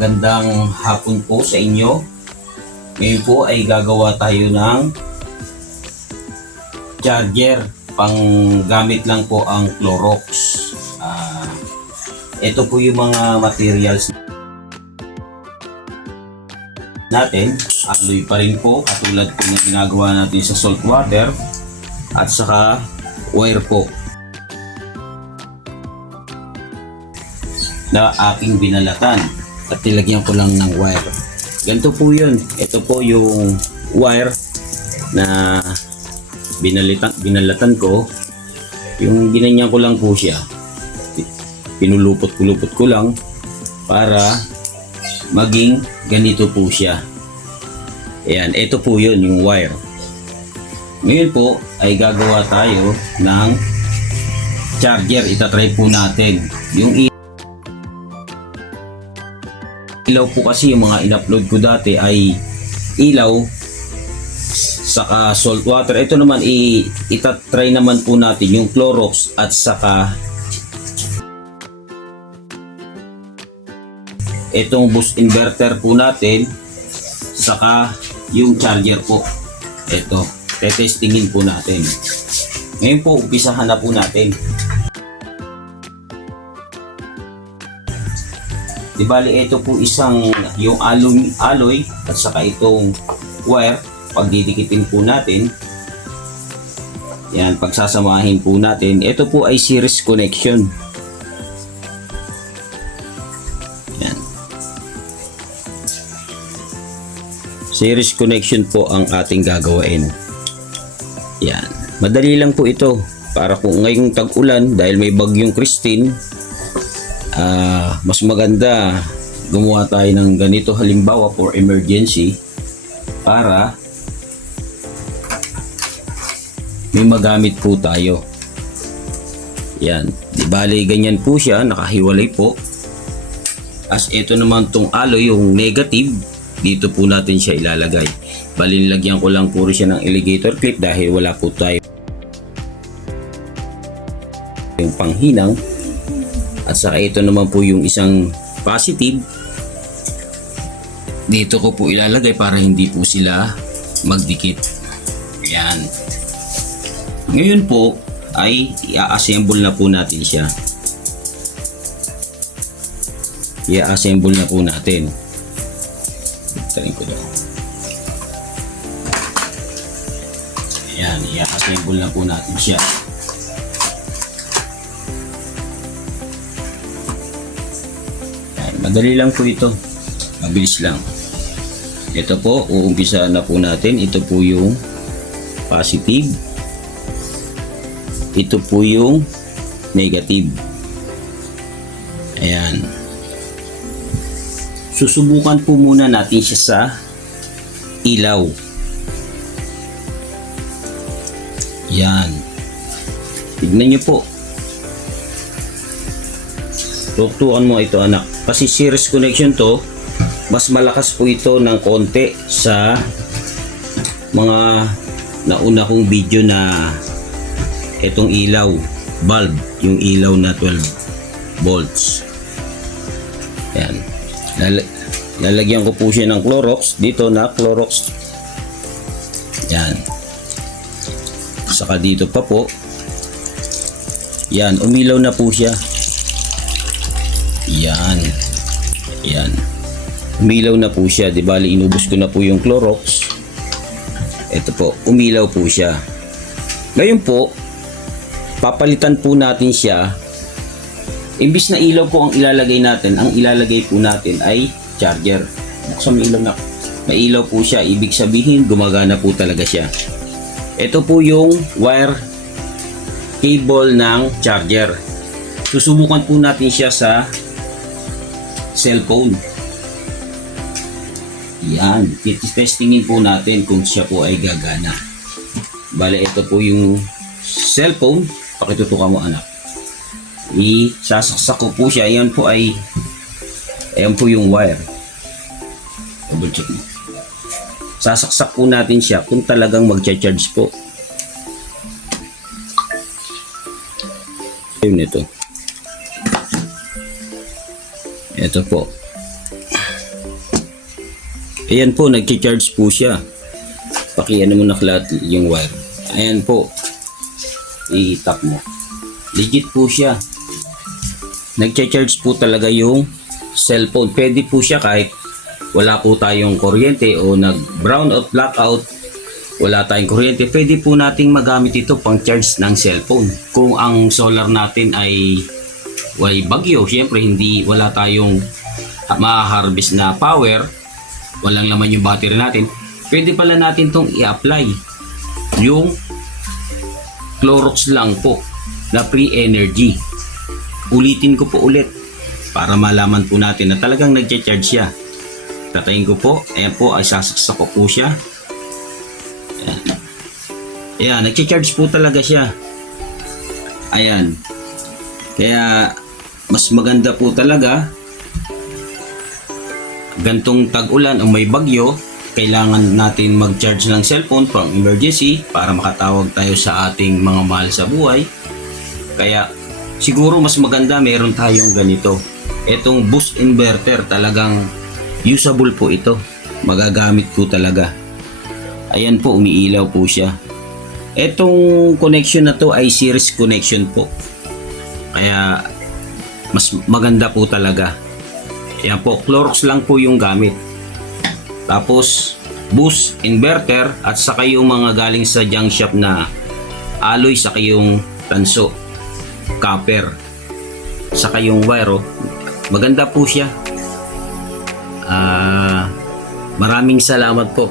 Magandang hapon po sa inyo. Ngayon po ay gagawa tayo ng charger. Panggamit lang po ang Clorox. Ito po yung mga materials natin. Alloy pa rin po, katulad po ng ginagawa natin sa salt water, at saka wire po na aking binalatan at nilagyan ko lang ng wire. Ganito po yun. Ito po yung wire na binalatan ko. Yung ginanyan ko lang po siya, pinulupot ko lang para maging ganito po siya. Ayan, ito po yun yung wire. Ngayon po ay gagawa tayo ng charger. Itatry po natin yung ilaw po, kasi yung mga in-upload ko dati ay ilaw saka salt water. Ito naman itatry naman po natin yung Clorox at saka itong boost inverter po natin, saka yung charger po. Ito, tetestingin po natin. Ngayon po, umpisahan na po natin. Di bali, ito po yung alloy at saka itong wire. Pagdidikitin po natin, yan, pagsasamahin po natin. Ito po ay series connection. Yan, series connection po ang ating gagawin. Yan, madali lang po ito. Para po ngayong tag-ulan, dahil may bagyong Christine, mas maganda gumawa tayo ng ganito, halimbawa for emergency, para may magamit po tayo. Yan, di bali ganyan po siya, nakahiwalay po. As ito naman tong alloy, yung negative, dito po natin siya ilalagay. Bali nilagyan ko lang po siya ng alligator clip dahil wala po tayo yung panghinang. At saka ito naman po yung isang positive, dito ko po ilalagay para hindi po sila magdikit. Ayan. Ngayon po ay i-assemble na po natin siya. I-assemble na po natin. Tarin ko daw. Ayan, i-assemble na po natin siya. Madali lang po ito, mabilis lang. Ito po, uumpisa na po natin. Ito po yung positive, ito po yung negative. Ayan, susubukan po muna natin siya sa ilaw. Yan, tignan nyo po. Tutukan mo ito, anak, kasi series connection to. Mas malakas po ito ng konti sa mga nauna kong video na itong ilaw bulb, yung ilaw na 12 volts. Yan, lalagyan ko po siya ng Clorox dito, na Clorox. Yan, saka dito pa po. Yan, umilaw na po siya. Yan, yan, umilaw na po siya. Di bali, inubos ko na po yung Clorox. Ito po, umilaw po siya. Ngayon po, papalitan po natin siya. Imbis na ilaw po ang ilalagay natin, ang ilalagay po natin ay charger. Buksan mo ilaw na. May ilaw po siya, ibig sabihin gumagana po talaga siya. Ito po yung wire cable ng charger. Susubukan po natin siya sa cellphone. Yan, testingin po natin kung siya po ay gagana. Bale, ito po yung cellphone. Pakitutukan mo, anak. Isasaksak ko po siya. Ayan po yung wire. Double check mo. Sasaksak po natin siya kung talagang magcha-charge po. Ayun, ito po. Ayan po, nagki-charge po siya. Pakiano mo na lahat yung wire. Ayan po. I-tap mo. Legit po siya. Nagcha-charge po talaga yung cellphone. Pwede po siya kahit wala po tayong kuryente o nag-brown out, blackout, wala tayong kuryente. Pwede po nating magamit ito pang charge ng cellphone. Kung ang solar natin ay bagyo, syempre wala tayong ma-harvest na power, walang laman yung battery natin, pwede pala natin tong i-apply yung Clorox lang po na free energy. Ulitin ko po ulit para malaman po natin na talagang nagcha-charge siya. Tatayin ko po. Ayan po, ay sasaksak ko po siya. Ayan. Ayan, nagcha-charge po talaga siya. Ayan. Kaya mas maganda po talaga gantong tag-ulan o may bagyo, kailangan natin mag-charge ng cellphone pang emergency para makatawag tayo sa ating mga mahal sa buhay. Kaya siguro mas maganda meron tayong ganito. Etong boost inverter, talagang usable po ito. Magagamit po talaga. Ayan po, umiilaw po siya. Etong connection na to ay series connection po. Kaya mas maganda po talaga. Ayan po, Clorox lang po yung gamit. Tapos boost inverter at saka yung mga galing sa junk shop na alloy, saka yung tanso, copper, saka yung wire. Maganda po siya. Maraming salamat po.